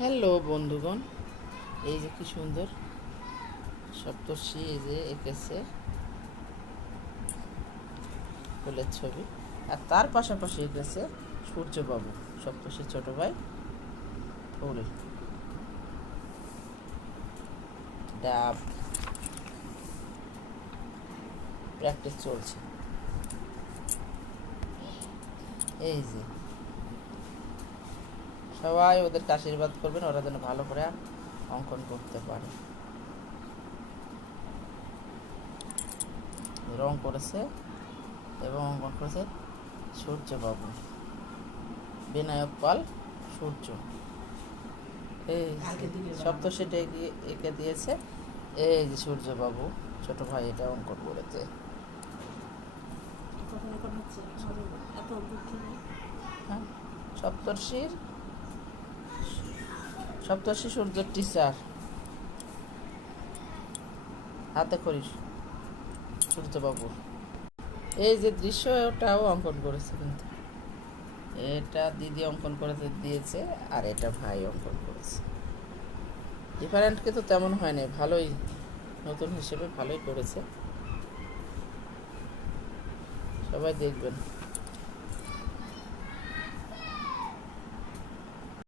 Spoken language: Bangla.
হ্যালো বন্ধুগণ, এই যে কি সুন্দর সপ্তর্ষি এই যে এঁকেছে ফুলের ছবি, আর তার পাশাপাশি এঁকেছে সূর্যবাবু সপ্তর্ষির ছোট ভাই ফুল ডাব। প্র্যাকটিস চলছে। এই যে সবাই ওদেরকে আশীর্বাদ করবেন, ওরা যেন ভালো করে অঙ্কন করতে পারে। রং করেছে এবং অঙ্কন করেছে সূর্যবাবু, বিনায়ক পাল সূর্য। এই সপ্তর্ষিটা এঁকে দিয়েছে। এই যে সূর্যবাবু ছোট ভাই এটা অঙ্কন করেছে। হ্যাঁ, সপ্তর্ষির সপ্তর্ষি সূর্যের টিচার হাতে করিস সূর্যবাবুর এই যে দৃশ্য ওটাও অঙ্কন করেছে, কিন্তু এটা দিদি অঙ্কন করে দিয়েছে আর এটা ভাই অঙ্কন করেছে। ডিফারেন্ট কিন্তু তেমন হয়নি, ভালোই নতুন হিসেবে ভালোই করেছে। সবাই দেখবেন।